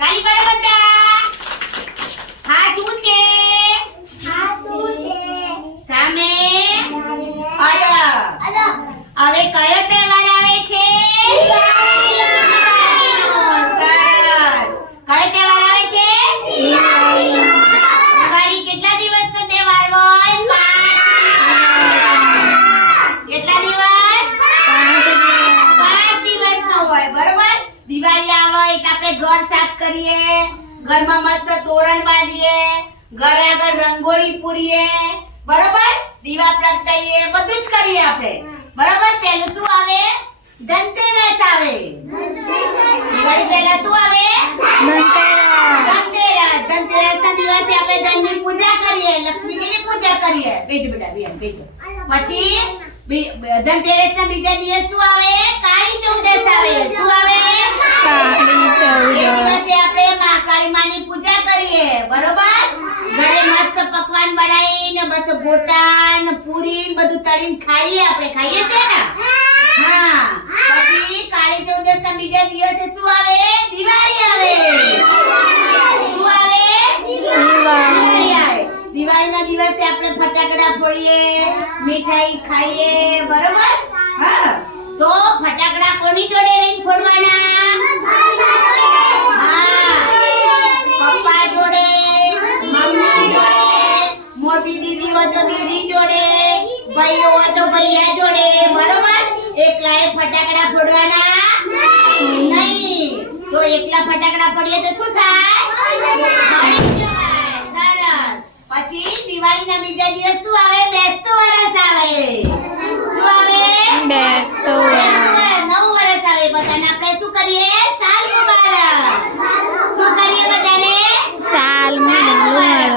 તાલી પાડો બધા. હાથ ઊંચે. સામે. અલગ. હવે કયો તહેવાર આવે છે? સરસ. કયો તહેવાર આવે છે? દિવાળી કેટલા દિવસનો તહેવાર હોય? 5 કેટલા દિવસ? 5 દિવસનો હોય. બરોબર. દિવાળી આવે એટલે આપણે ઘર સાફ કરીએ, ઘરમાં મસ્ત તોરણ બાંધીએ, ઘર આગળ રંગોળી પૂરીએ, બરોબર, દીવા પ્રગટાઈએ, બધું જ કરીએ આપણે. બરોબર. પહેલું શું આવે? ધનતેરસ આવે. દિવાળી પહેલા શું આવે? ધનતેરસ. ધનતેરસના દિવસે આપણે ધનની પૂજા કરીએ, લક્ષ્મીજીની પૂજા કરીએ. બેઠો બેટા, બેઠો. પછી ધનતેરસના બીજા દિવસ શું આવે? કાળી ચૌદશ આવે. શું આવે? કાળી ચૌદશ. એ દિવસે આપણે કાળી માની પૂજા કરીએ. બરોબર. ઘરે મસ્ત પકવાન બનાવીને બસ ગોટા ને પૂરી બધું તળીને ખાઈએ. આપણે ખાઈએ છે ને? હા. પછી કાળી ચૌદશના બીજા દિવસે શું આવે? દિવાળી આવે. શું આવે? દિવાળી આવે. દિવાળીના દિવસે આપણે ફટાકડા ફોડીએ, મીઠાઈ ખાઈએ. બરોબર. હા. તો ફટાકડા કોની જોડે રહીને ફોડવાના? હા. પપ્પા જોડે, મમ્મી જોડે, મોટી દીદી હોય તો દીદી જોડે, ભાઈઓ હોય તો ભૈયા જોડે. બરોબર. એકલાએ ફટાકડા ફોડવાના નહીં. તો એકલા ફટાકડા ફોડીએ તો શું થાય? બળી જવાય. સરસ. પછી દિવાળીના બીજા દિવસ શું આવે? બેસતું વરસ આવે. શું આવે? બેસતું વરસ. નવું વરસ આવે. બધાને આપણે શું કરીએ? સાલ મુબારક. શું કરીએ બધાને? સાલ મુબારક.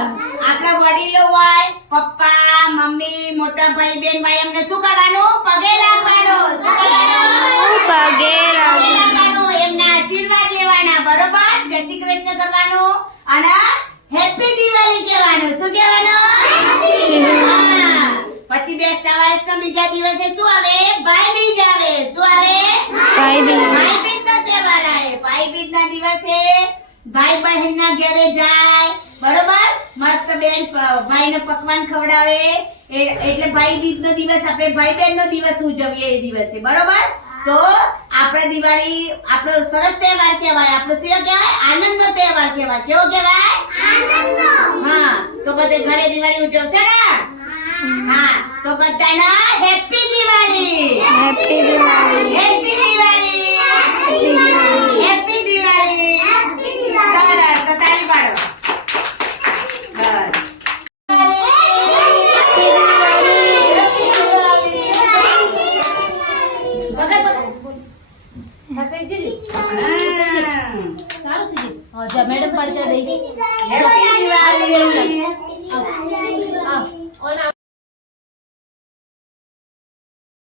આપણા વડીલો હોય, પપ્પા, મમ્મી, મોટા ભાઈ, બેન, ભાઈ, એમને શું કરવાનું? પગે લાગવાનું. શું કરવાનું? પગે લાગવાનું. એમના આશીર્વાદ લેવાના. બરોબર. જય શ્રી કૃષ્ણ કરવાનું અને હેપી દિવાળી કહેવાનું. શું કહેવાનું? હા. પછી બેસતા વર્ષના બીજા દિવસે શું આવે? ભાઈબીજ આવે. શું આવે? ભાઈબીજનો તહેવાર આવે. ભાઈબીજના દિવસે ભાઈ બહેનના ઘરે જાય. બરોબર. મસ્ત બેન ભાઈને પકવાન ખવડાવે. એટલે ભાઈબીજનો દિવસ આપણે ભાઈ બહેનનો દિવસ ઉજવીએ એ દિવસે. બરોબર. તો આપણે દિવાળી આપણો સરસ તહેવાર કહેવાય. આપણો શું કહેવાય? આનંદનો તહેવાર કહેવાય. કેવો કહેવાય? આનંદનો. હા. તો બધે ઘરે દિવાળી ઉજવશે ને? હા. તો બધાના happy Diwali. Happy Diwali. Happy Diwali. Happy Diwali. સરસ. તો તાળી પાડો. બસ. મેડમ પડતા દઈ હેપી દિવાળી.